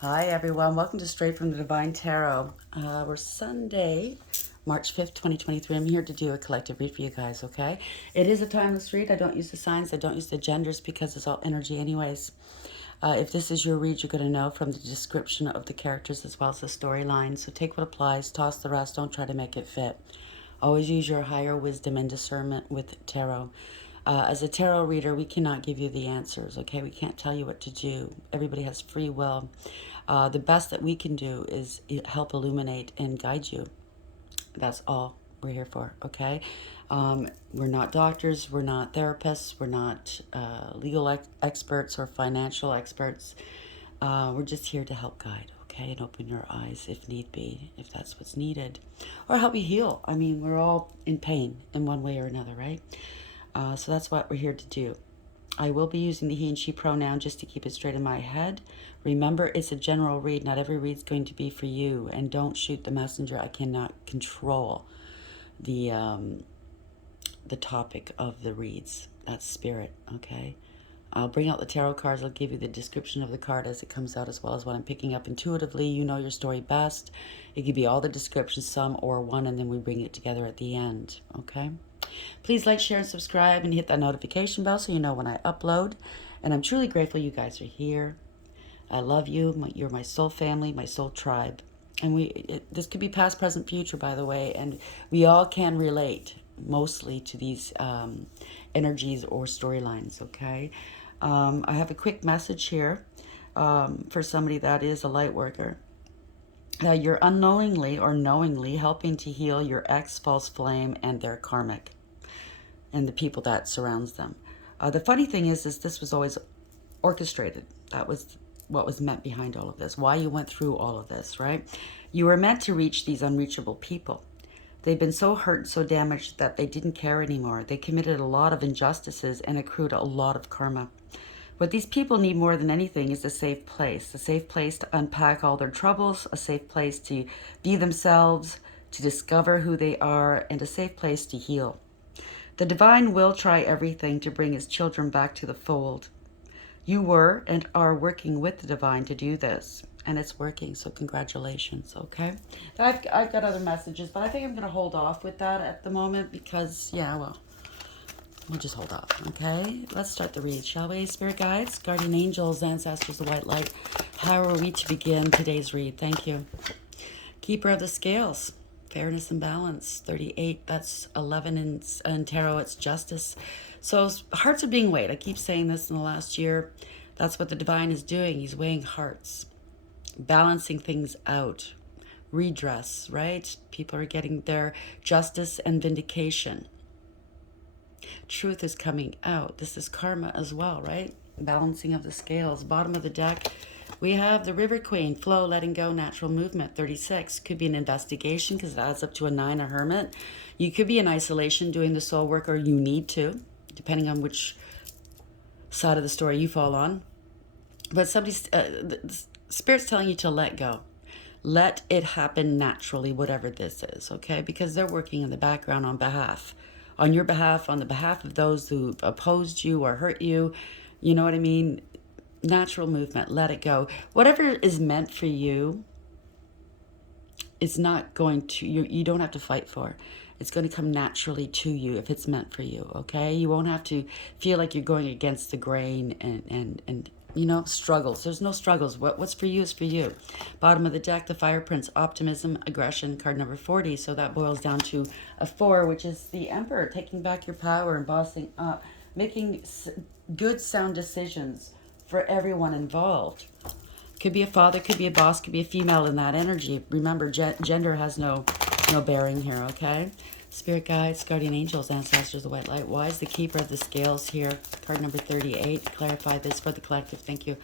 Hi, everyone. Welcome to Straight from the Divine Tarot. We're Sunday, March 5th, 2023. I'm here to do a collective read for you guys, okay? It is a timeless read. I don't use the signs. I don't use the genders because it's all energy anyways. If this is your read, you're going to know from the description of the characters as well as the storyline. So take what applies, toss the rest. Don't try to make it fit. Always use your higher wisdom and discernment with tarot. As a tarot reader, we cannot give you the answers, okay? We can't tell you what to do. Everybody has free will. The best that we can do is help illuminate and guide you. That's all we're here for, okay? We're not doctors, we're not therapists, we're not legal experts or financial experts. We're just here to help guide, okay? And open your eyes if need be, if that's what's needed. Or help you heal. I mean, we're all in pain in one way or another, right? So that's what we're here to do. I will be using the he and she pronoun just to keep it straight in my head. Remember, it's a general read. Not every read's going to be for you. And don't shoot the messenger. I cannot control the topic of the reads. That's spirit, okay? I'll bring out the tarot cards. I'll give you the description of the card as it comes out, as well as what I'm picking up intuitively. You know your story best. It could be all the descriptions, some or one, and then we bring it together at the end, okay? Please like, share, and subscribe, and hit that notification bell so you know when I upload. And I'm truly grateful you guys are here. I love you. You're my soul family, my soul tribe. And this could be past, present, future, by the way. And we all can relate mostly to these energies or storylines, okay? I have a quick message here for somebody that is a light worker. You're unknowingly or knowingly helping to heal your ex, false flame, and their karmic, and the people that surrounds them. The funny thing is this was always orchestrated. That was what was meant behind all of this, why you went through all of this, right? You were meant to reach these unreachable people. They've been so hurt, so damaged that they didn't care anymore. They committed a lot of injustices and accrued a lot of karma. What these people need more than anything is a safe place to unpack all their troubles, a safe place to be themselves, to discover who they are, and a safe place to heal. The divine will try everything to bring his children back to the fold. You were and are working with the divine to do this, and it's working, so congratulations, okay? I've got other messages, but I think I'm going to hold off with that at the moment because, yeah, well, we'll just hold off, okay? Let's start the read, shall we? Spirit guides, guardian angels, ancestors, the white light. How are we to begin today's read? Thank you. Keeper of the scales, fairness and balance. 38, that's 11 in tarot, it's justice. So hearts are being weighed. I keep saying this in the last year. That's what the divine is doing. He's weighing hearts, balancing things out, redress, right? People are getting their justice and vindication. Truth is coming out. This is karma as well, right? Balancing of the scales. Bottom of the deck, we have the River Queen, flow, letting go, natural movement. 36 could be an investigation because it adds up to a 9, a hermit. You could be in isolation doing the soul work, or you need to, depending on which side of the story you fall on. But the Spirit's telling you to let go. Let it happen naturally, whatever this is, okay? Because they're working in the background on your behalf, on the behalf of those who opposed you or hurt you. You know what I mean? Natural movement, let it go. Whatever is meant for you, it's not going to, you don't have to fight for. It's going to come naturally to you if it's meant for you, okay? You won't have to feel like you're going against the grain and you know, struggles. There's no struggles. What's for you is for you. Bottom of the deck, the Fire Prince, optimism, aggression, card number 40. So that boils down to a 4, which is the Emperor, taking back your power and bossing up, making good, sound decisions for everyone involved. Could be a father, could be a boss, could be a female in that energy. Remember, gender has no bearing here, okay? Spirit guides, guardian angels, ancestors, the white light. Why is the keeper of the scales here? Card number 38. Clarify this for the collective. Thank you.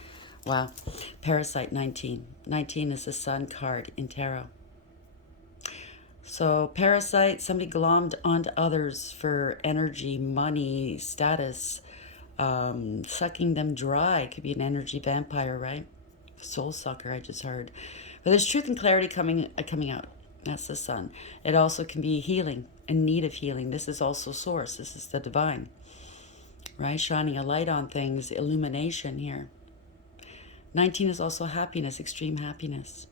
Wow. Parasite 19. 19 is the sun card in tarot. So parasite, somebody glommed onto others for energy, money, status, sucking them dry. Could be an energy vampire, right? Soul sucker, I just heard. But there's truth and clarity coming out. That's the sun. It also can be healing, in need of healing. This is also source. This is the divine, right? Shining a light on things, illumination here. 19 is also happiness, extreme happiness.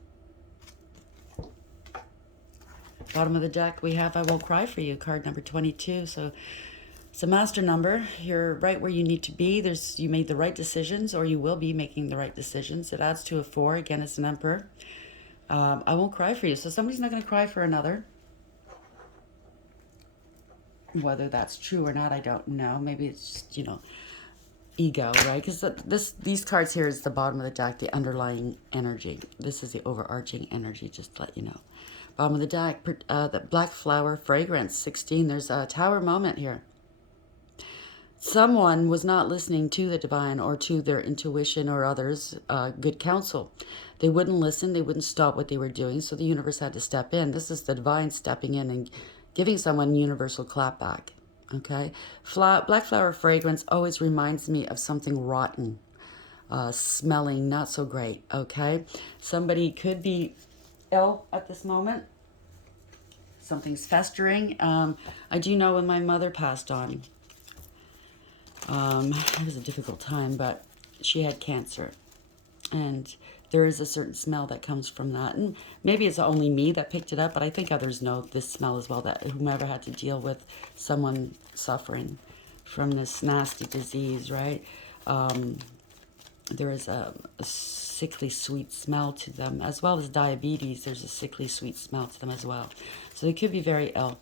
Bottom of the deck, we have I Won't Cry For You, card number 22. So it's a master number. You're right where you need to be. You made the right decisions, or you will be making the right decisions. It adds to a 4. Again, it's an Emperor. I won't cry for you. So somebody's not going to cry for another. Whether that's true or not, I don't know. Maybe it's just, ego, right? Because these cards here is the bottom of the deck, the underlying energy. This is the overarching energy, just to let you know. Bottom of the deck, the Black Flower Fragrance, 16. There's a tower moment here. Someone was not listening to the divine or to their intuition or others' good counsel. They wouldn't listen. They wouldn't stop what they were doing. So the universe had to step in. This is the divine stepping in and giving someone universal clapback. Okay? Black Flower Fragrance always reminds me of something rotten, smelling not so great. Okay? Somebody could be ill at this moment. Something's festering. I do know when my mother passed on, it was a difficult time, but she had cancer. And there is a certain smell that comes from that. And maybe it's only me that picked it up, but I think others know this smell as well, that whomever had to deal with someone suffering from this nasty disease, right? There is a sickly sweet smell to them, as well as diabetes. There's a sickly sweet smell to them as well. So they could be very ill.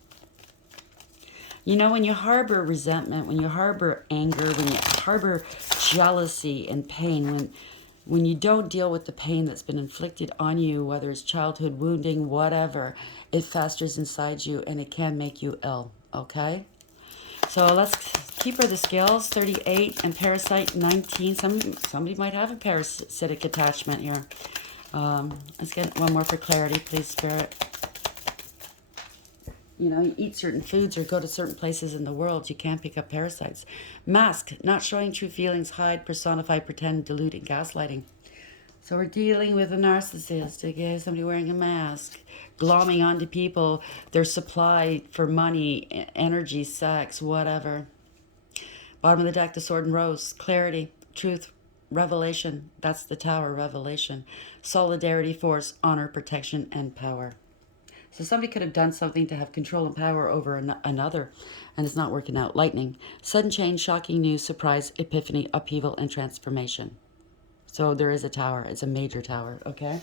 When you harbor resentment, when you harbor anger, when you harbor jealousy and pain, when you don't deal with the pain that's been inflicted on you, whether it's childhood wounding, whatever, it festers inside you and it can make you ill, okay? So let's keep her the scales, 38, and parasite, 19. Somebody might have a parasitic attachment here. Let's get one more for clarity, please, Spirit. You eat certain foods or go to certain places in the world, you can't pick up parasites. Mask, not showing true feelings, hide, personify, pretend, dilute, and gaslighting. So we're dealing with a narcissist, okay? Somebody wearing a mask, glomming onto people, their supply for money, energy, sex, whatever. Bottom of the deck, the Sword and Rose, clarity, truth, revelation. That's the Tower, revelation. Solidarity, force, honor, protection, and power. So somebody could have done something to have control and power over another, and it's not working out. Lightning, sudden change, shocking news, surprise, epiphany, upheaval, and transformation. So there is a tower. It's a major tower, okay?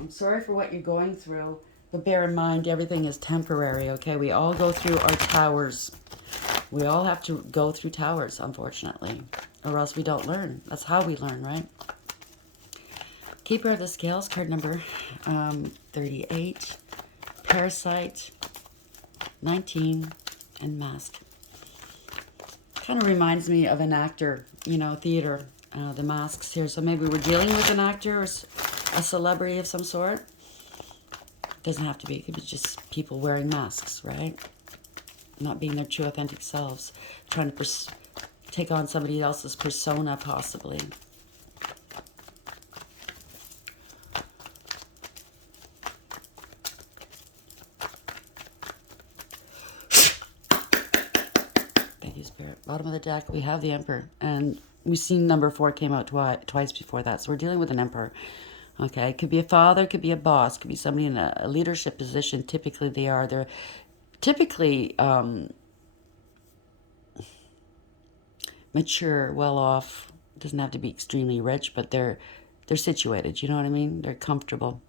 I'm sorry for what you're going through, but bear in mind everything is temporary, okay? We all go through our towers. We all have to go through towers, unfortunately, or else we don't learn. That's how we learn, right? Keeper of the Scales, card number 38, Parasite, 19, and Mask. Kind of reminds me of an actor, theater, the masks here. So maybe we're dealing with an actor or a celebrity of some sort. Doesn't have to be. It could be just people wearing masks, right? Not being their true, authentic selves. Trying to take on somebody else's persona, possibly. Spirit. Bottom of the deck, we have the Emperor. And we've seen number 4 came out twice before that. So we're dealing with an Emperor. Okay, it could be a father, it could be a boss, it could be somebody in a leadership position. Typically, they're typically mature, well off. Doesn't have to be extremely rich, but they're situated. You know what I mean? They're comfortable.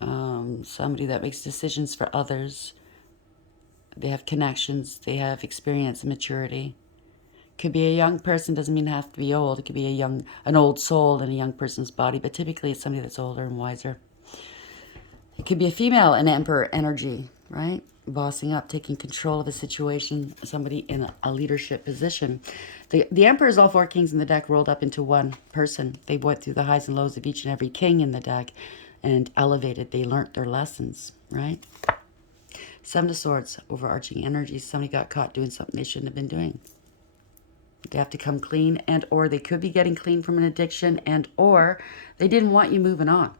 Somebody that makes decisions for others. They have connections. They have experience and maturity. Could be a young person. Doesn't mean have to be old. It could be an old soul in a young person's body. But typically, it's somebody that's older and wiser. It could be a female, an Emperor energy, right? Bossing up, taking control of a situation. Somebody in a leadership position. The Emperor is all 4 kings in the deck rolled up into one person. They went through the highs and lows of each and every king in the deck, and elevated. They learnt their lessons, right? 7 of Swords, overarching energy. Somebody got caught doing something they shouldn't have been doing. They have to come clean, and or they could be getting clean from an addiction, and or they didn't want you moving on.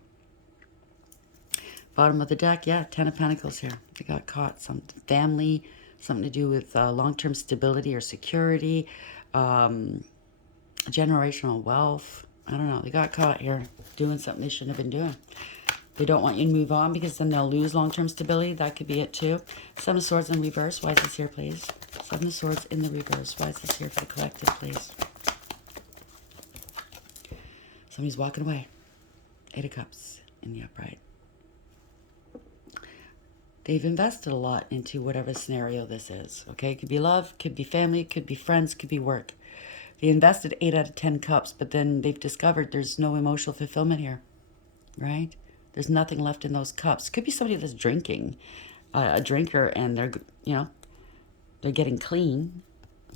Bottom of the deck, yeah, 10 of Pentacles here. They got caught. Some family, something to do with long-term stability or security, generational wealth. I don't know. They got caught here doing something they shouldn't have been doing. They don't want you to move on because then they'll lose long-term stability. That could be it too. Seven of Swords in reverse. Why is this here, please? Seven of Swords in the reverse. Why is this here for the collective, please? Somebody's walking away. Eight of Cups in the upright. They've invested a lot into whatever scenario this is. Okay, it could be love, could be family, could be friends, could be work. They invested 8 out of 10 cups, but then they've discovered there's no emotional fulfillment here, right? There's nothing left in those cups. Could be somebody that's drinking, a drinker, and they're, they're getting clean,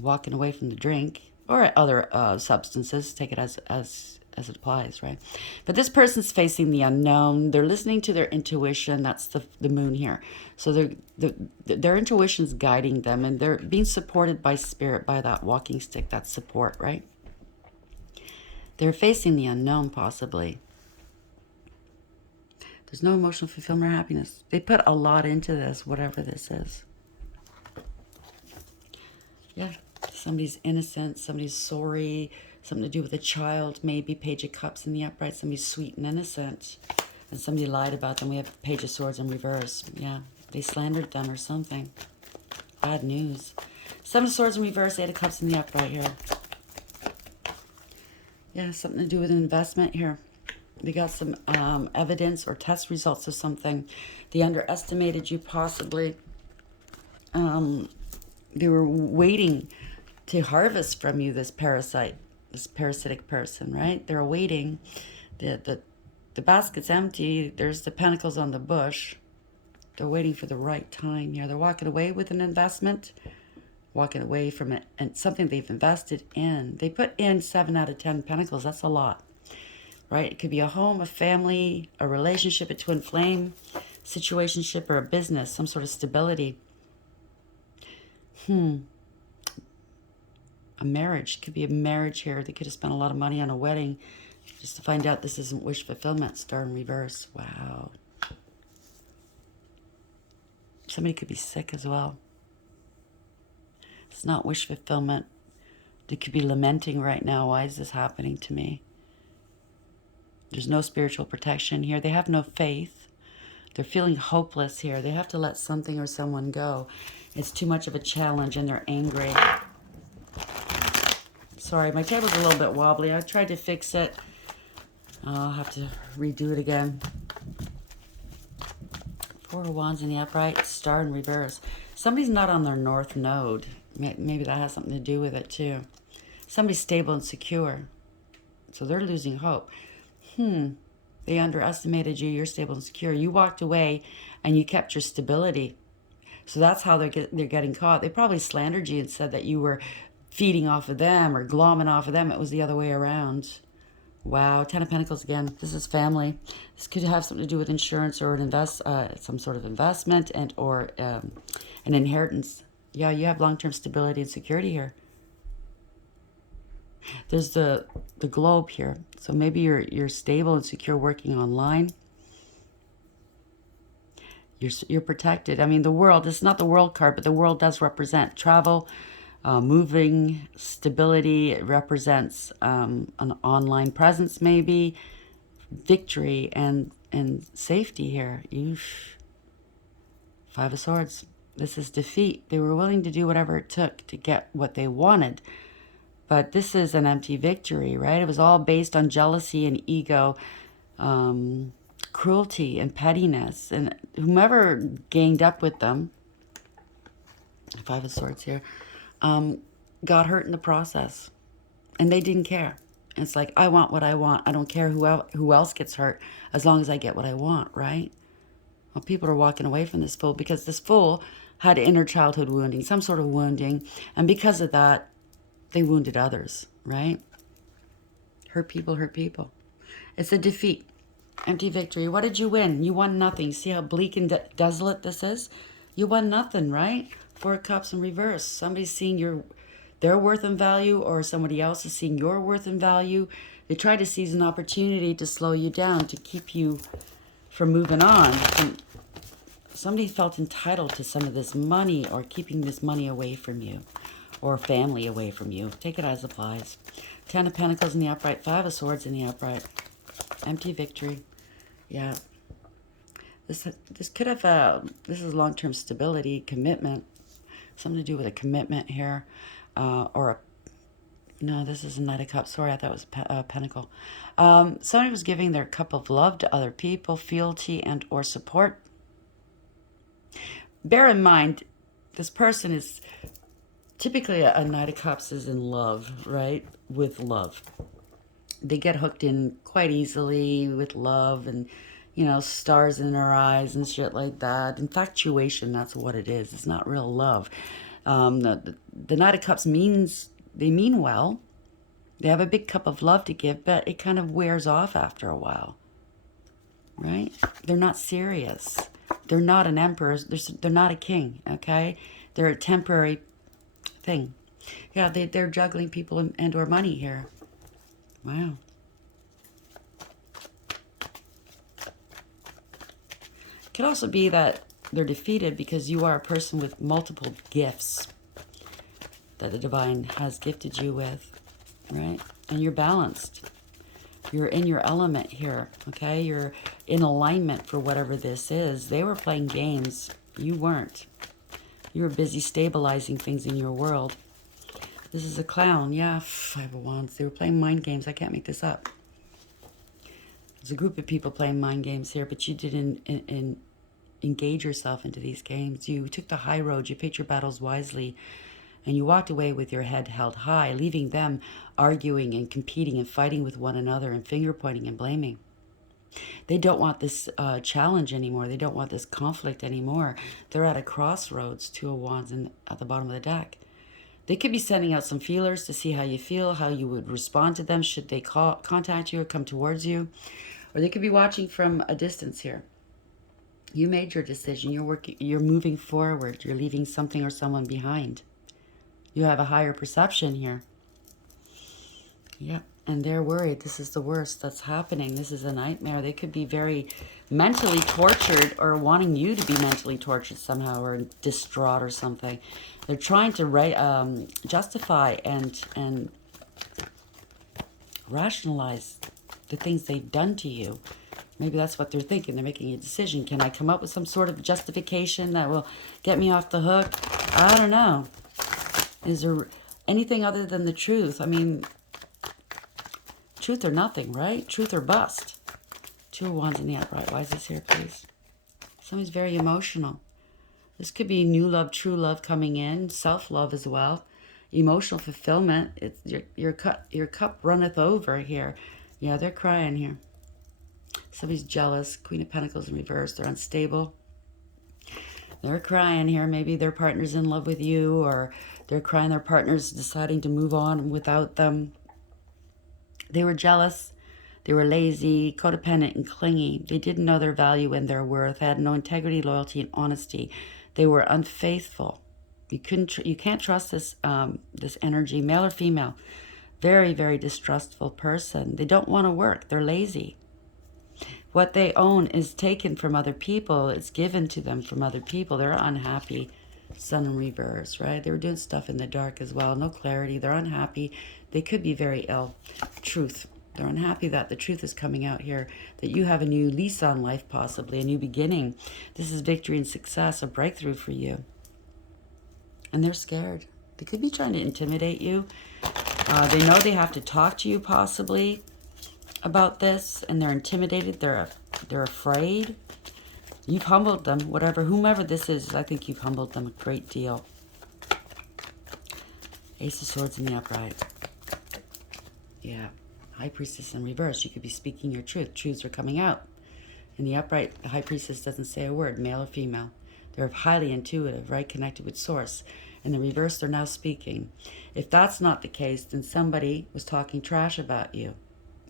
walking away from the drink or other substances. Take it as it applies, right? But this person's facing the unknown. They're listening to their intuition. That's the moon here. So their intuition's guiding them, and they're being supported by spirit, by that walking stick, that support, right? They're facing the unknown, possibly. There's no emotional fulfillment or happiness. They put a lot into this, whatever this is. Yeah, somebody's innocent, somebody's sorry, something to do with a child, maybe Page of Cups in the upright, somebody's sweet and innocent, and somebody lied about them. We have Page of Swords in reverse. Yeah, they slandered them or something. Bad news. Seven of Swords in reverse, Eight of Cups in the upright here. Yeah, something to do with an investment here. They got some evidence or test results of something. They underestimated you, possibly. They were waiting to harvest from you this parasite, this parasitic person, right? They're waiting. The basket's empty. There's the pentacles on the bush. They're waiting for the right time here. They're walking away with an investment, walking away from it, and something they've invested in. They put in 7 out of 10 pentacles. That's a lot. Right? It could be a home, a family, a relationship, a twin flame, situationship, or a business, some sort of stability. A marriage. Could be a marriage here. They could have spent a lot of money on a wedding just to find out this isn't wish fulfillment. Star in reverse. Wow. Somebody could be sick as well. It's not wish fulfillment. They could be lamenting right now. Why is this happening to me? There's no spiritual protection here. They have no faith. They're feeling hopeless here. They have to let something or someone go. It's too much of a challenge and they're angry. Sorry, my table's a little bit wobbly. I tried to fix it. I'll have to redo it again. Four of Wands in the upright, Star in reverse. Somebody's not on their north node. Maybe that has something to do with it too. Somebody's stable and secure. So they're losing hope. They underestimated you. You're stable and secure. You walked away and you kept your stability. So that's how they're getting caught. They probably slandered you and said that you were feeding off of them or glomming off of them. It was the other way around. Wow, 10 of Pentacles again. This is family. This could have something to do with insurance or some sort of investment or an inheritance. Yeah, you have long-term stability and security here. There's the globe here. So maybe you're stable and secure working online. You're protected. I mean, the world, it's not the world card, but the world does represent travel, moving, stability. It represents an online presence, maybe, victory and safety here. Five of Swords. This is defeat. They were willing to do whatever it took to get what they wanted. But this is an empty victory, right? It was all based on jealousy and ego, cruelty and pettiness. And whomever ganged up with them, Five of Swords here, got hurt in the process. And they didn't care. And it's like, I want what I want. I don't care who else gets hurt as long as I get what I want, right? Well, people are walking away from this fool because this fool had inner childhood wounding, some sort of wounding. And because of that, they wounded others, right? Hurt people, hurt people. It's a defeat. Empty victory. What did you win? You won nothing. See how bleak and desolate this is? You won nothing, right? Four of Cups in reverse. Somebody's seeing their worth and value, or somebody else is seeing your worth and value. They try to seize an opportunity to slow you down, to keep you from moving on. And somebody felt entitled to some of this money or keeping this money away from you, or family away from you. Take it as applies. Ten of Pentacles in the upright. Five of Swords in the upright. Empty victory. Yeah. This could have this is long-term stability, commitment. Something to do with a commitment here. Or a no, this is a Knight of Cups. Sorry, I thought it was a Pentacle. Somebody was giving their cup of love to other people, fealty and or support. Bear in mind, this person is typically a Knight of Cups is in love, right? With love. They get hooked in quite easily with love and, you know, stars in their eyes and shit like that. Infatuation, that's what it is. It's not real love. The Knight of Cups means, they mean well. They have a big cup of love to give, but it kind of wears off after a while, right? They're not serious. They're not an emperor. They're not a king, okay? They're a temporary thing. Yeah, they're juggling people and or money here. Wow. It could also be that they're defeated because you are a person with multiple gifts that the divine has gifted you with, right? And you're balanced. You're in your element here, okay? You're in alignment for whatever this is. They were playing games. You weren't. You were busy stabilizing things in your world. This is a clown. Yeah, Five of Wands. They were playing mind games. I can't make this up. There's a group of people playing mind games here, but you didn't engage yourself into these games. You took the high road. You picked your battles wisely. And you walked away with your head held high, leaving them arguing and competing and fighting with one another and finger pointing and blaming. They don't want this challenge anymore. They don't want this conflict anymore. They're at a crossroads, Two of Wands at the bottom of the deck. They could be sending out some feelers to see how you feel, how you would respond to them should they contact you or come towards you. Or they could be watching from a distance here. You made your decision. You're moving forward. You're leaving something or someone behind. You have a higher perception here. Yep. And they're worried. This is the worst that's happening. This is a nightmare. They could be very mentally tortured or wanting you to be mentally tortured somehow or distraught or something. They're trying to justify and rationalize the things they've done to you. Maybe that's what they're thinking. They're making a decision. Can I come up with some sort of justification that will get me off the hook? I don't know. Is there anything other than the truth? I mean, truth or nothing, right? Truth or bust. Two of Wands in the upright. Why is this here, please? Somebody's very emotional. This could be new love, true love coming in. Self-love as well. Emotional fulfillment. It's your cup runneth over here. Yeah, they're crying here. Somebody's jealous. Queen of Pentacles in reverse. They're unstable. They're crying here. Maybe their partner's in love with you, or they're crying their partner's deciding to move on without them. They were jealous. They were lazy, codependent, and clingy. They didn't know their value and their worth, had no integrity, loyalty, and honesty. They were unfaithful. You can't trust this this energy, male or female. Very, very distrustful person. They don't want to work. They're lazy. What they own is taken from other people. It's given to them from other people. They're unhappy. Sun in reverse, right? They were doing stuff in the dark as well. No clarity. They're unhappy. They could be very ill. Truth. They're unhappy that the truth is coming out here. That you have a new lease on life, possibly. A new beginning. This is victory and success. A breakthrough for you. And they're scared. They could be trying to intimidate you. They know they have to talk to you, possibly, about this, and they're intimidated. They're afraid. You've humbled them, whomever this is. I think you've humbled them a great deal. Ace of Swords in the upright. Yeah, High Priestess in reverse. You could be speaking your truth. Truths are coming out. In the upright, the High Priestess doesn't say a word, male or female. They're highly intuitive, right? Connected with Source. In the reverse, they're now speaking. If that's not the case, then somebody was talking trash about you.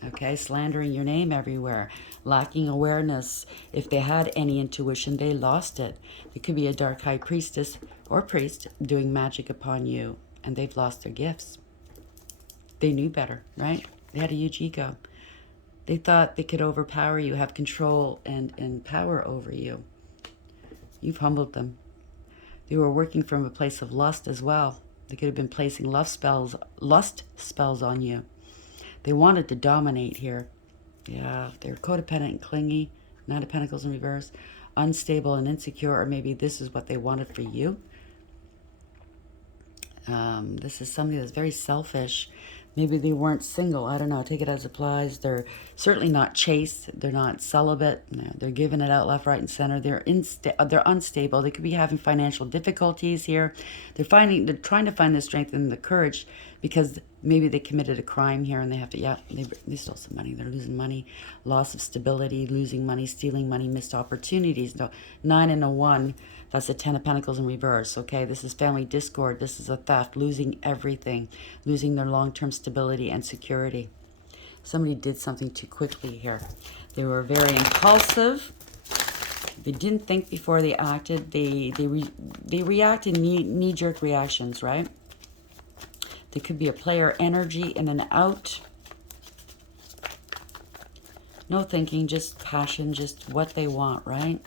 Okay, slandering your name everywhere, lacking awareness. If they had any intuition, they lost it. It could be a dark high priestess or priest doing magic upon you, and they've lost their gifts. They knew better, right? They had a huge ego. They thought they could overpower you, have control and power over you. You've humbled them. They were working from a place of lust as well. They could have been placing lust spells on you. They wanted to dominate here. Yeah, they're codependent and clingy. Nine of Pentacles in reverse. Unstable and insecure, or maybe this is what they wanted for you. This is somebody that's very selfish. Maybe they weren't single. I don't know. Take it as applies. They're certainly not chaste. They're not celibate. No, they're giving it out left, right, and center. They're unstable. They could be having financial difficulties here. They're trying to find the strength and the courage because maybe they committed a crime here and they have to. Yeah, they stole some money. They're losing money, loss of stability, losing money, stealing money, missed opportunities. No, 9 and a 1. That's the 10 of Pentacles in reverse, okay? This is family discord. This is a theft, losing everything, losing their long-term stability and security. Somebody did something too quickly here. They were very impulsive. They didn't think before they acted. They reacted knee-jerk reactions, right? There could be a player energy in and out. No thinking, just passion, just what they want, right?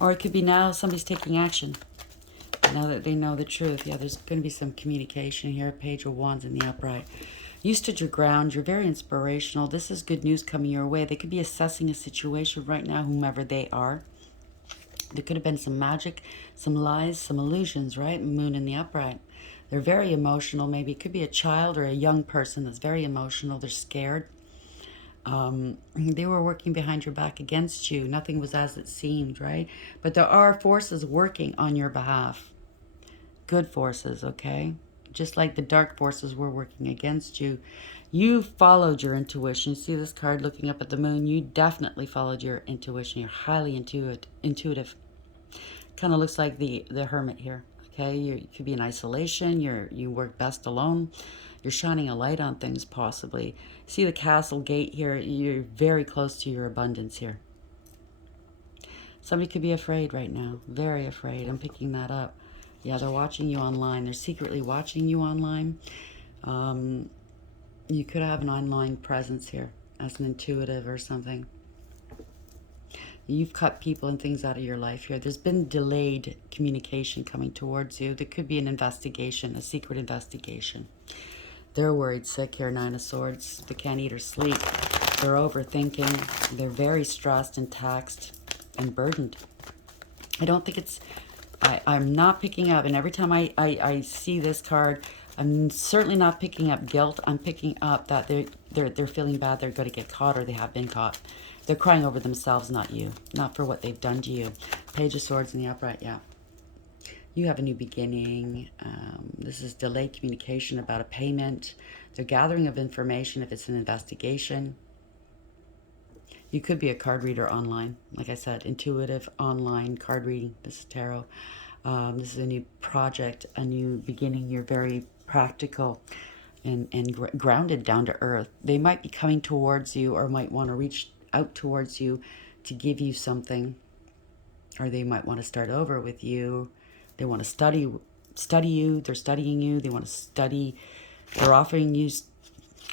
Or it could be now somebody's taking action. Now that they know the truth. Yeah, there's going to be some communication here. Page of Wands in the upright. You stood your ground. You're very inspirational. This is good news coming your way. They could be assessing a situation right now, whomever they are. There could have been some magic, some lies, some illusions, right? Moon in the upright. They're very emotional. Maybe it could be a child or a young person that's very emotional. They're scared. They were working behind your back against you. Nothing was as it seemed, right? But there are forces working on your behalf. Good forces, okay? Just like the dark forces were working against you. You followed your intuition. See this card looking up at the moon? You definitely followed your intuition. You're highly intuitive. Kind of looks like the hermit here, okay? You could be in isolation. You work best alone. You're shining a light on things, possibly. See the castle gate here? You're very close to your abundance here. Somebody could be afraid right now. Very afraid. I'm picking that up. Yeah, they're watching you online. They're secretly watching you online. You could have an online presence here as an intuitive or something. You've cut people and things out of your life here. There's been delayed communication coming towards you. There could be an investigation, a secret investigation. They're worried sick here, 9 of Swords. They can't eat or sleep. They're overthinking. They're very stressed and taxed and burdened. I don't think it's... I'm not picking up, and every time I see this card, I'm certainly not picking up guilt. I'm picking up that they're feeling bad. They're going to get caught, or they have been caught. They're crying over themselves, not you. Not for what they've done to you. Page of Swords in the upright, yeah. You have a new beginning. This is delayed communication about a payment. They're gathering of information if it's an investigation. You could be a card reader online. Like I said, intuitive online card reading. This is tarot. This is a new project, a new beginning. You're very practical and grounded, down to earth. They might be coming towards you or might want to reach out towards you to give you something. Or they might want to start over with you. They want to study you. They're studying you. They want to study. They're offering you,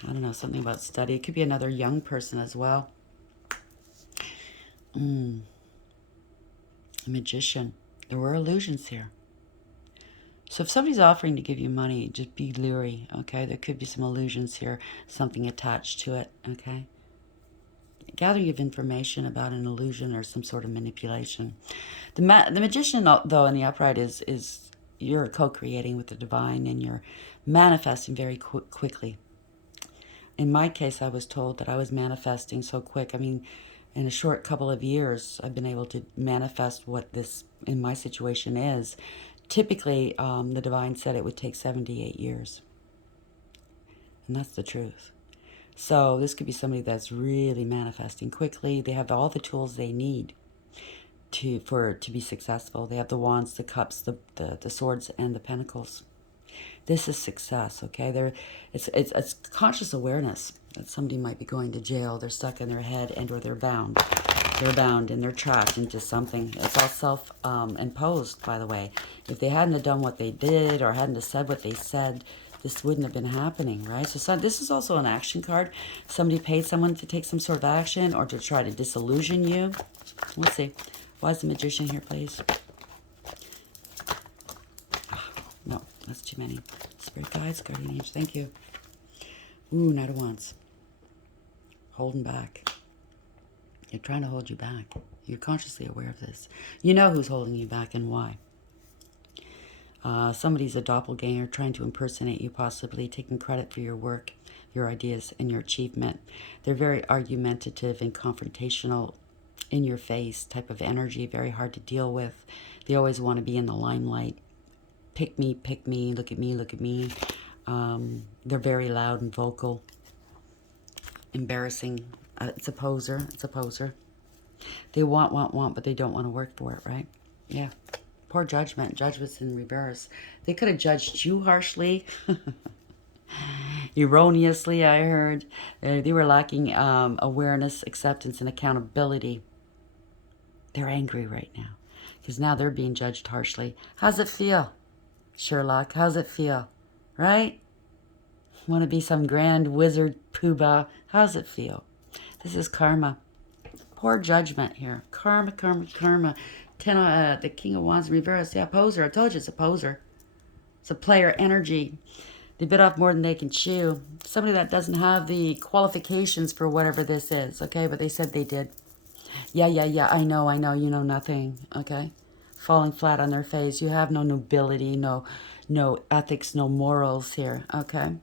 I don't know, something about study. It could be another young person as well. A magician. There were illusions here. So if somebody's offering to give you money, just be leery, okay? There could be some illusions here, something attached to it, okay? Gathering of information about an illusion or some sort of manipulation. The magician, though, in the upright is you're co-creating with the divine and you're manifesting very quickly. In my case, I was told that I was manifesting so quick. I mean, in a short couple of years, I've been able to manifest what this, in my situation, is. Typically, the divine said it would take 78 years. And that's the truth. So this could be somebody that's really manifesting quickly. They have all the tools they need to be successful. They have the wands, the cups, the swords, and the pentacles. This is success, okay? It's conscious awareness that somebody might be going to jail. They're stuck in their head and or they're bound. They're bound and they're trapped into something. It's all self-imposed, by the way. If they hadn't have done what they did or hadn't have said what they said, this wouldn't have been happening, right? So this is also an action card. Somebody paid someone to take some sort of action or to try to disillusion you. Let's see. Why is the magician here, please? That's too many. Spirit guides, guardian angels, thank you. Ooh, Knight of Wands. holding back. They're trying to hold you back. You're consciously aware of this. You know who's holding you back and why. Somebody's a doppelganger trying to impersonate you, possibly taking credit for your work, your ideas, and your achievement. They're very argumentative and confrontational, in your face type of energy, very hard to deal with. They always want to be in the limelight. Pick me, look at me, look at me. They're very loud and vocal. Embarrassing. It's a poser. It's a poser. They want, but they don't want to work for it, right? Yeah. Poor judgment. Judgment's in reverse. They could have judged you harshly. Erroneously, I heard. They were lacking awareness, acceptance, and accountability. They're angry right now because now they're being judged harshly. How's it feel, Sherlock? How's it feel? Right? Want to be some grand wizard poobah? How's it feel? This is karma. Poor judgment here. Karma, karma, karma. The King of Wands in reverse. Yeah, poser. I told you it's a poser. It's a player energy. They bit off more than they can chew. Somebody that doesn't have the qualifications for whatever this is, okay? But they said they did. Yeah, I know, you know nothing, okay? Falling flat on their face. You have no nobility, no ethics, no morals here, okay?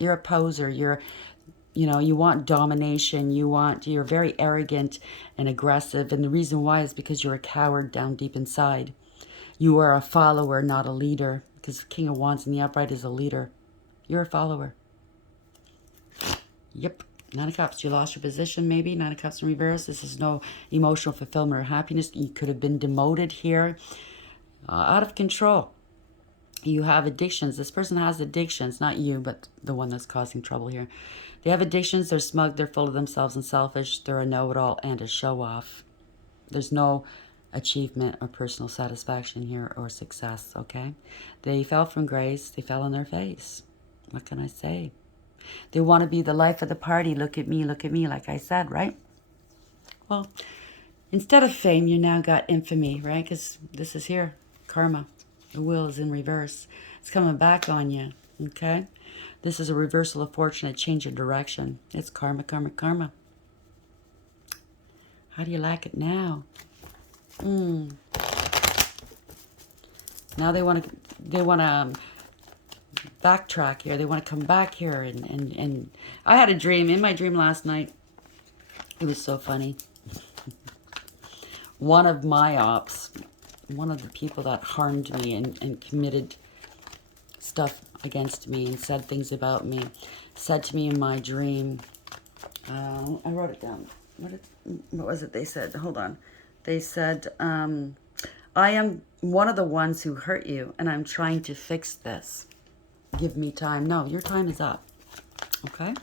You're a poser. You want domination. You're very arrogant and aggressive. And the reason why is because you're a coward down deep inside. You are a follower, not a leader. Because the King of Wands in the upright is a leader. You're a follower. Yep. Nine of Cups. You lost your position, maybe. Nine of Cups in reverse. This is no emotional fulfillment or happiness. You could have been demoted here. Out of control. You have addictions. This person has addictions. Not you, but the one that's causing trouble here. They have addictions. They're smug. They're full of themselves and selfish. They're a know-it-all and a show-off. There's no achievement or personal satisfaction here or success, okay? They fell from grace. They fell on their face. What can I say? They want to be the life of the party. Look at me, like I said, right? Well, instead of fame, you now got infamy, right? Because this is here, karma. The wheel is in reverse. It's coming back on you, okay? This is a reversal of fortune, a change of direction. It's karma, karma, karma. How do you like it now? Now they want to backtrack here. They want to come back here. And I had a dream. In my dream last night, it was so funny. One of my ops, one of the people that harmed me and committed stuff against me and said things about me, said to me in my dream, I wrote it down. What was it they said? Hold on. They said, I am one of the ones who hurt you, and I'm trying to fix this. Give me time. No, your time is up. Okay?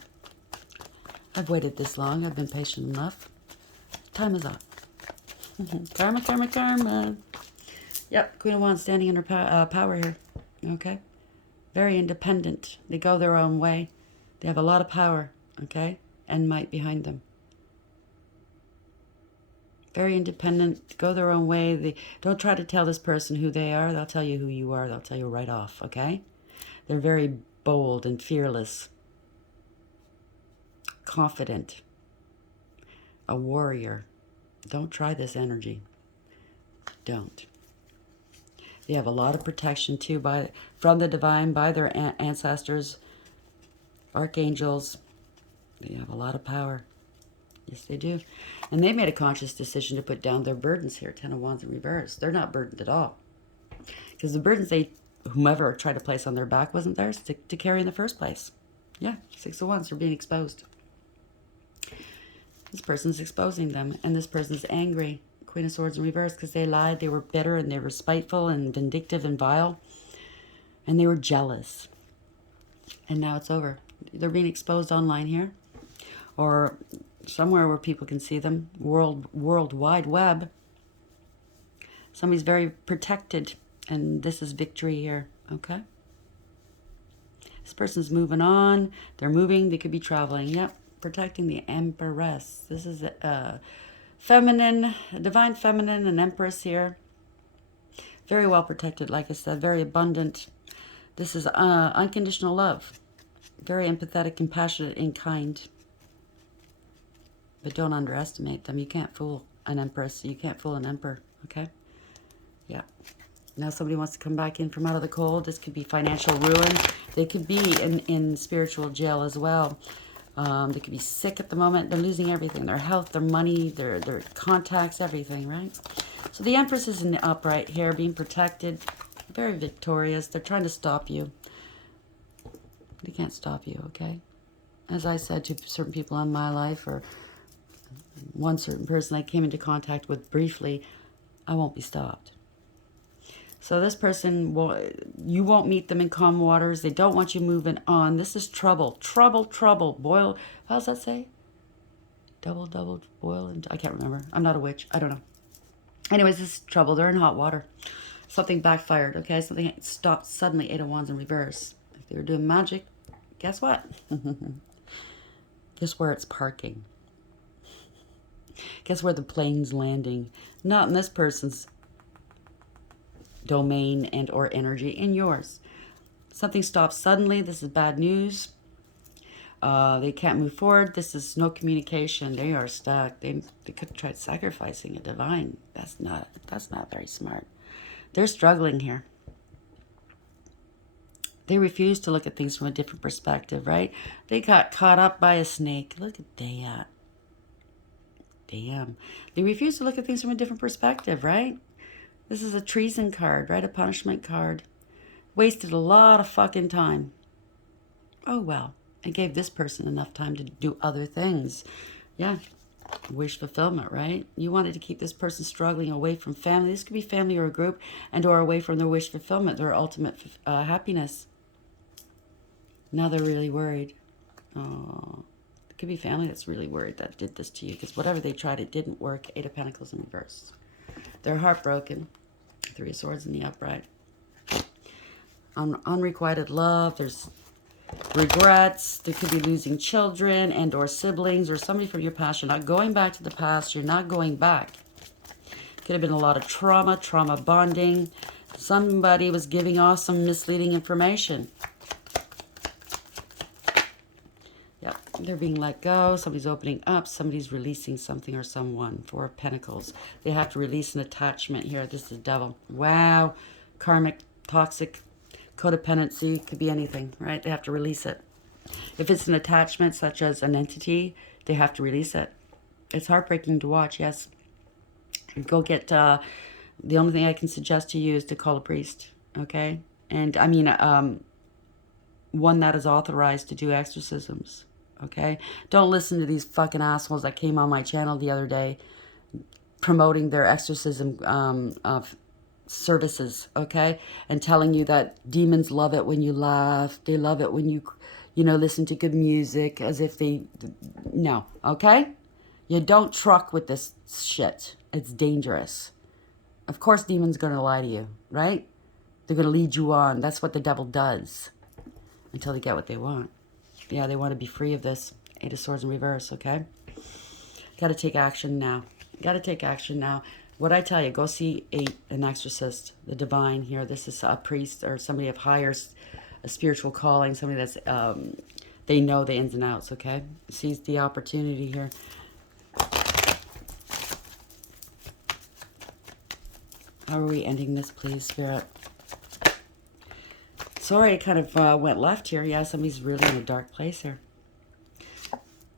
I've waited this long. I've been patient enough. Time is up. Karma, karma, karma. Yep, Queen of Wands standing in her power here. Okay? Very independent. They go their own way. They have a lot of power, okay? And might behind them. Very independent, go their own way. They don't try to tell this person who they are. They'll tell you who you are. They'll tell you right off, okay? They're very bold and fearless. Confident. A warrior. Don't try this energy. Don't. They have a lot of protection too from the divine, by their ancestors, archangels. They have a lot of power. Yes, they do. And they made a conscious decision to put down their burdens here. Ten of Wands in reverse. They're not burdened at all. Because the burdens whomever tried to place on their back wasn't theirs to carry in the first place. Yeah, Six of Wands. They're being exposed. This person's exposing them. And this person's angry. Queen of Swords in reverse, because they lied. They were bitter and they were spiteful and vindictive and vile. And they were jealous. And now it's over. They're being exposed online here. Or somewhere where people can see them. World Wide Web. Somebody's very protected. And this is victory here. Okay? This person's moving on. They're moving. They could be traveling. Yep. Protecting the Empress. This is feminine, divine feminine, an Empress here. Very well protected, like I said. Very abundant. This is unconditional love. Very empathetic, compassionate, and kind. But don't underestimate them. You can't fool an empress. You can't fool an emperor, okay? Yeah. Now somebody wants to come back in from out of the cold. This could be financial ruin. They could be in spiritual jail as well. They could be sick at the moment. They're losing everything. Their health, their money, their contacts, everything, right? So the Empress is in the upright here, being protected. Very victorious. They're trying to stop you. They can't stop you, okay? As I said to certain people in my life, or one certain person I came into contact with briefly, I won't be stopped. So this person, you won't meet them in calm waters. They don't want you moving on. This is trouble. Trouble, trouble. Boil. How does that say? Double, double, boil. And I can't remember. I'm not a witch. I don't know. Anyways, this is trouble. They're in hot water. Something backfired, okay? Something stopped suddenly. 8 of Wands in reverse. If they were doing magic, guess what? Guess where it's parking? Guess where the plane's landing? Not in this person's domain and or energy, in yours. Something stops suddenly. This is bad news. They can't move forward. This is no communication. They are stuck. They could have tried sacrificing a divine. That's not very smart. They're struggling here. They refuse to look at things from a different perspective, right? They got caught up by a snake. Look at that. Damn. They refuse to look at things from a different perspective, right? This is a treason card, right? A punishment card. Wasted a lot of fucking time. Oh, well. I gave this person enough time to do other things. Yeah. Wish fulfillment, right? You wanted to keep this person struggling away from family. This could be family or a group, and or away from their wish fulfillment, their ultimate happiness. Now they're really worried. Oh, it could be family that's really worried that did this to you, because whatever they tried, it didn't work. 8 of Pentacles in reverse. They're heartbroken. 3 of Swords in the upright. Unrequited love. There's regrets. They could be losing children and or siblings or somebody from your past. You're not going back to the past. You're not going back. Could have been a lot of trauma bonding. Somebody was giving off some misleading information. Yep, they're being let go. Somebody's opening up. Somebody's releasing something or someone. 4 of Pentacles. They have to release an attachment here. This is devil. Wow. Karmic, toxic, codependency. Could be anything, right? They have to release it. If it's an attachment such as an entity, they have to release it. It's heartbreaking to watch, yes. Go get, the only thing I can suggest to you is to call a priest, okay? And, I mean, one that is authorized to do exorcisms, okay? Don't listen to these fucking assholes that came on my channel the other day promoting their exorcism services, okay? And telling you that demons love it when you laugh. They love it when you know, listen to good music, as if they... No, okay? You don't truck with this shit. It's dangerous. Of course demons going to lie to you, right? They're going to lead you on. That's what the devil does. Until they get what they want. Yeah, they want to be free of this. 8 of Swords in reverse, okay? Got to take action now. Got to take action now. What I tell you, go see an exorcist, the divine here. This is a priest or somebody of higher a spiritual calling, somebody that's, they know the ins and outs, okay? Seize the opportunity here. How are we ending this, please, Spirit? Sorry, it kind of went left here. Yeah, somebody's really in a dark place here.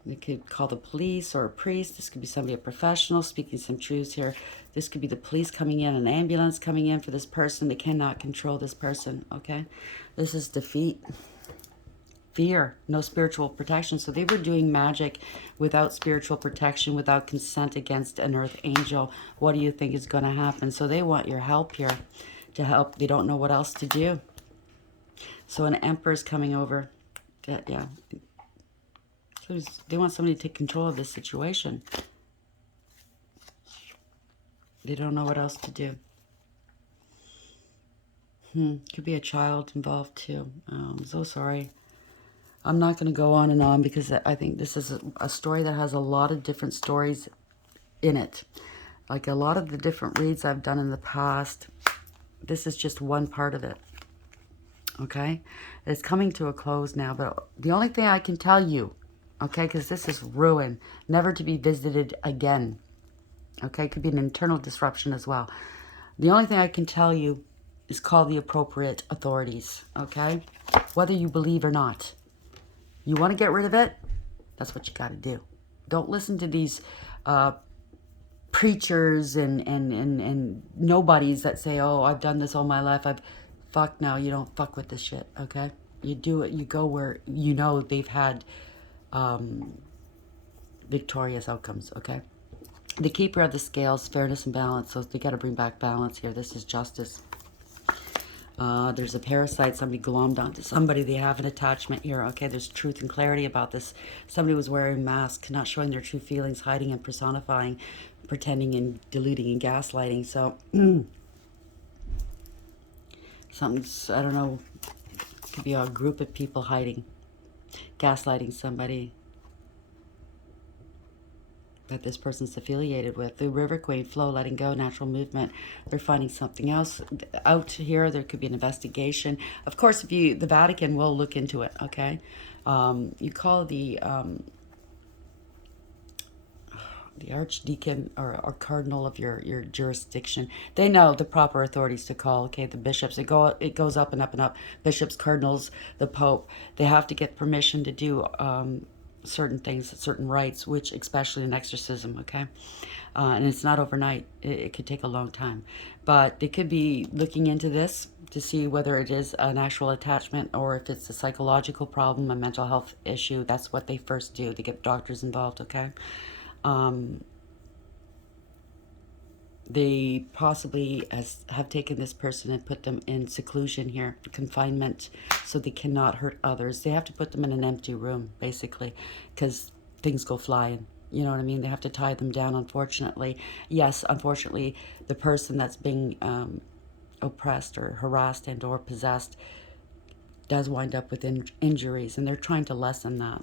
They could call the police or a priest. This could be somebody, a professional, speaking some truths here. This could be the police coming in, an ambulance coming in for this person. They cannot control this person, okay? This is defeat. Fear, no spiritual protection. So they were doing magic without spiritual protection, without consent against an earth angel. What do you think is going to happen? So they want your help here to help. They don't know what else to do. So an emperor's coming over. Yeah. So they want somebody to take control of this situation. They don't know what else to do. Could be a child involved too. I'm so sorry. I'm not going to go on and on because I think this is a story that has a lot of different stories in it. Like a lot of the different reads I've done in the past, this is just one part of it. Okay? It's coming to a close now, but the only thing I can tell you, Okay, because this is ruin, never to be visited again. Okay, could be an internal disruption as well. The only thing I can tell you is call the appropriate authorities, okay? Whether you believe or not. You want to get rid of it? That's what you got to do. Don't listen to these preachers and nobodies that say, oh, I've done this all my life. Fuck no, you don't fuck with this shit, okay? You do it, you go where you know they've had victorious outcomes, okay? The keeper of the scales, fairness and balance. So they got to bring back balance here. This is justice. There's a parasite, somebody glommed onto somebody. They have an attachment here. Okay, there's truth and clarity about this. Somebody was wearing a mask, not showing their true feelings, hiding and personifying, pretending and deluding and gaslighting. So something's, I don't know, could be a group of people hiding, gaslighting somebody that this person's affiliated with. The River Queen, flow, letting go, natural movement. They're finding something else out here. There could be an investigation. Of course, if you, the Vatican will look into it, okay? You call the archdeacon or cardinal of your jurisdiction. They know the proper authorities to call, okay? The bishops. It goes up and up and up. Bishops, cardinals, the Pope. They have to get permission to do certain things, certain rites, which especially an exorcism, okay? And it's not overnight. It could take a long time. But they could be looking into this to see whether it is an actual attachment or if it's a psychological problem, a mental health issue. That's what they first do. They get doctors involved, okay? They possibly have taken this person and put them in seclusion here, confinement, so they cannot hurt others. They have to put them in an empty room, basically, because things go flying. You know what I mean? They have to tie them down, unfortunately. Yes, unfortunately, the person that's being oppressed or harassed and or possessed does wind up with injuries, and they're trying to lessen that.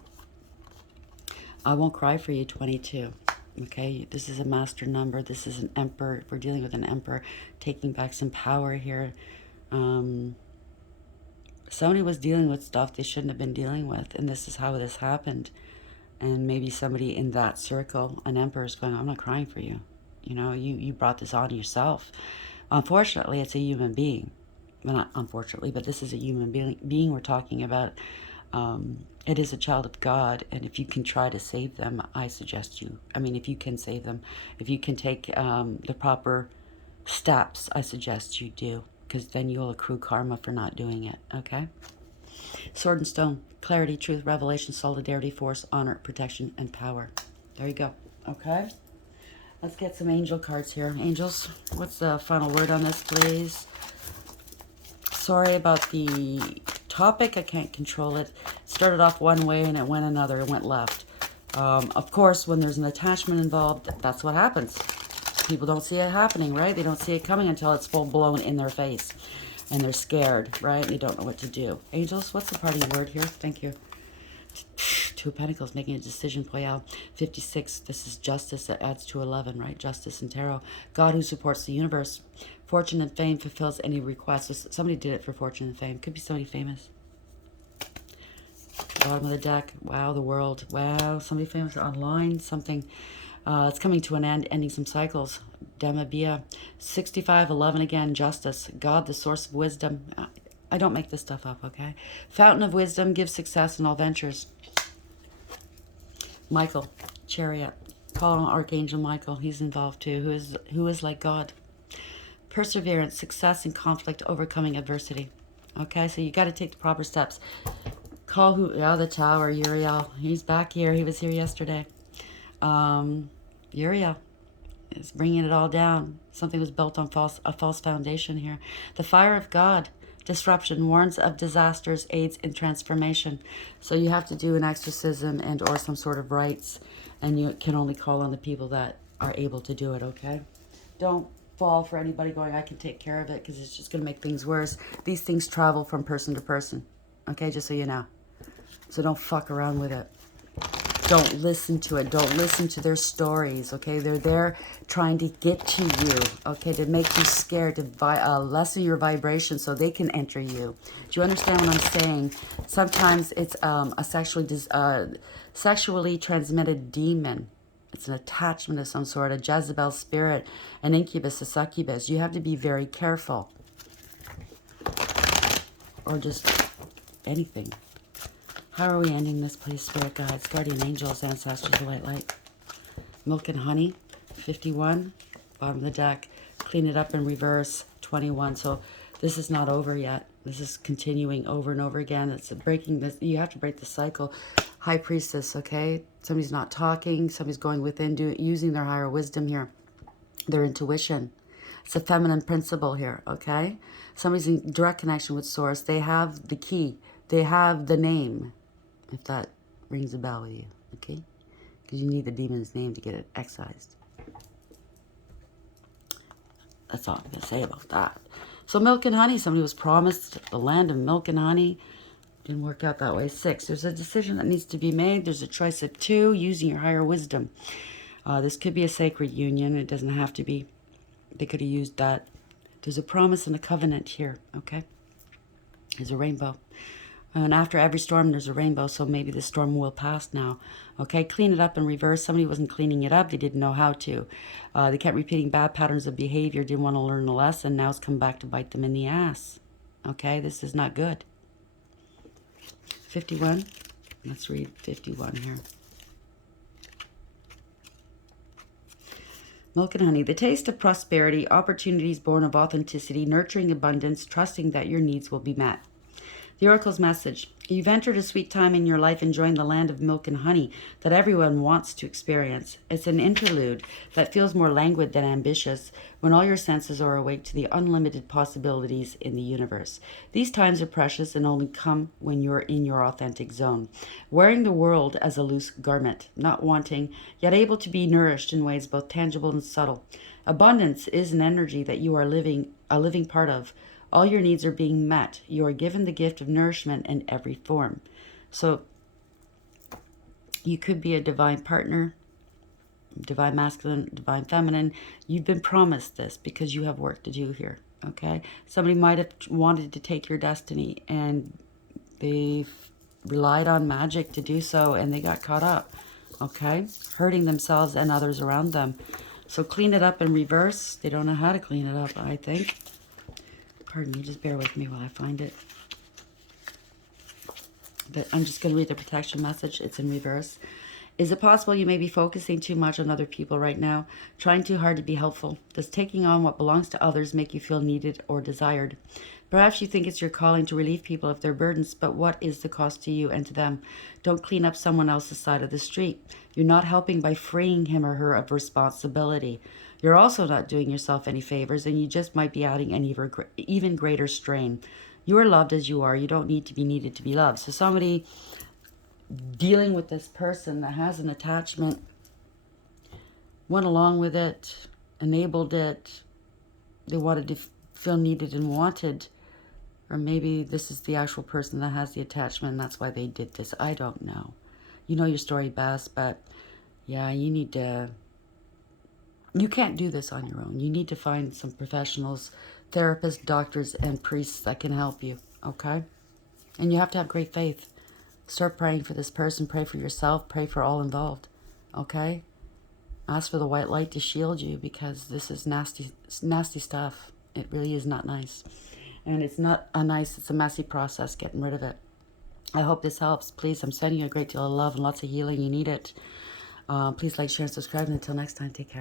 I won't cry for you, 22. Okay, this is a master number. This is an emperor. We're dealing with an emperor taking back some power here. Somebody was dealing with stuff they shouldn't have been dealing with, and this is how this happened. And maybe somebody in that circle, an emperor, is going, I'm not crying for you. You know, you brought this on yourself. Unfortunately, it's a human being. Well, not unfortunately, but this is a human being we're talking about. It is a child of God, and if you can try to save them, I suggest you. I mean, if you can save them, if you can take the proper steps, I suggest you do, because then you'll accrue karma for not doing it, okay? Sword and stone, clarity, truth, revelation, solidarity, force, honor, protection, and power. There you go, okay? Let's get some angel cards here. Angels, what's the final word on this, please? Sorry about the topic. I can't control it. Started off one way and it went another. It went left. Of course, when there's an attachment involved, that's what happens. People don't see it happening, right? They don't see it coming until it's full blown in their face. And they're scared, right? And they don't know what to do. Angels, what's the parting word here? Thank you. Two of Pentacles, making a decision, Poyal. 56, this is justice. That adds to 11, right? Justice and tarot. God who supports the universe. Fortune and fame, fulfills any request. So somebody did it for fortune and fame. Could be somebody famous. Bottom of the deck. Wow, the world. Wow, somebody famous online. Something. It's coming to an end, ending some cycles. Demabia. 65, 11 again. Justice. God, the source of wisdom. I don't make this stuff up, okay? Fountain of wisdom, gives success in all ventures. Michael, Chariot. Call on Archangel Michael. He's involved too. Who is like God. Perseverance, success in conflict, overcoming adversity. Okay, so you got to take the proper steps. Call the Tower, Uriel. He's back here. He was here yesterday. Uriel is bringing it all down. Something was built on a false foundation here. The fire of God. Disruption, warns of disasters, aids in transformation. So you have to do an exorcism and or some sort of rites, and you can only call on the people that are able to do it, okay? Don't fall for anybody going, I can take care of it, because it's just going to make things worse. These things travel from person to person, okay? Just so you know. So don't fuck around with it. don't listen to it. Don't listen to their stories, okay? They're there trying to get to you, okay, to make you scared, to lessen your vibration so they can enter you. Do you understand what I'm saying? Sometimes it's a sexually transmitted demon. It's an attachment of some sort, a Jezebel spirit, an incubus, a succubus. You have to be very careful. Or just anything. How are we ending this, please, Spirit Guides, Guardian Angels, Ancestors, the White Light? Milk and Honey, 51, bottom of the deck. Clean it up in reverse, 21. So this is not over yet. This is continuing over and over again. It's breaking this. You have to break the cycle. High Priestess, okay? Somebody's not talking. Somebody's going within, using their higher wisdom here, their intuition. It's a feminine principle here, okay? Somebody's in direct connection with Source. They have the key. They have the name, if that rings a bell with you, okay? Because you need the demon's name to get it excised. That's all I'm going to say about that. So Milk and Honey, somebody was promised the land of milk and honey. Didn't work out that way. 6, there's a decision that needs to be made. There's a choice of 2, using your higher wisdom. This could be a sacred union. It doesn't have to be. They could have used that. There's a promise and a covenant here, okay? There's a rainbow. And after every storm, there's a rainbow, so maybe the storm will pass now. Okay, clean it up in reverse. Somebody wasn't cleaning it up. They didn't know how to. They kept repeating bad patterns of behavior, didn't want to learn a lesson. Now it's come back to bite them in the ass. Okay, this is not good. 51. Let's read 51 here. Milk and Honey. The taste of prosperity, opportunities born of authenticity, nurturing abundance, trusting that your needs will be met. The Oracle's message. You've entered a sweet time in your life enjoying the land of milk and honey that everyone wants to experience. It's an interlude that feels more languid than ambitious when all your senses are awake to the unlimited possibilities in the universe. These times are precious and only come when you're in your authentic zone, wearing the world as a loose garment, not wanting, yet able to be nourished in ways both tangible and subtle. Abundance is an energy that you are a living part of. All your needs are being met. You are given the gift of nourishment in every form. So you could be a divine partner, divine masculine, divine feminine. You've been promised this because you have work to do here, okay? Somebody might have wanted to take your destiny and they've relied on magic to do so and they got caught up, okay? Hurting themselves and others around them. So clean it up in reverse. They don't know how to clean it up, I think. Pardon me, just bear with me while I find it. But I'm just going to read the protection message. It's in reverse. Is it possible you may be focusing too much on other people right now, trying too hard to be helpful? Does taking on what belongs to others make you feel needed or desired? Perhaps you think it's your calling to relieve people of their burdens, but what is the cost to you and to them? Don't clean up someone else's side of the street. You're not helping by freeing him or her of responsibility. You're also not doing yourself any favors, and you just might be adding an even greater strain. You are loved as you are. You don't need to be needed to be loved. So somebody dealing with this person that has an attachment went along with it, enabled it. They wanted to feel needed and wanted. Or maybe this is the actual person that has the attachment and that's why they did this. I don't know. You know your story best, but yeah, you need to... You can't do this on your own. You need to find some professionals, therapists, doctors, and priests that can help you, okay? And you have to have great faith. Start praying for this person. Pray for yourself. Pray for all involved, okay? Ask for the white light to shield you because this is nasty stuff. It really is not nice. And it's not a nice, it's a messy process getting rid of it. I hope this helps. Please, I'm sending you a great deal of love and lots of healing. You need it. Please like, share, and subscribe. And until next time, take care.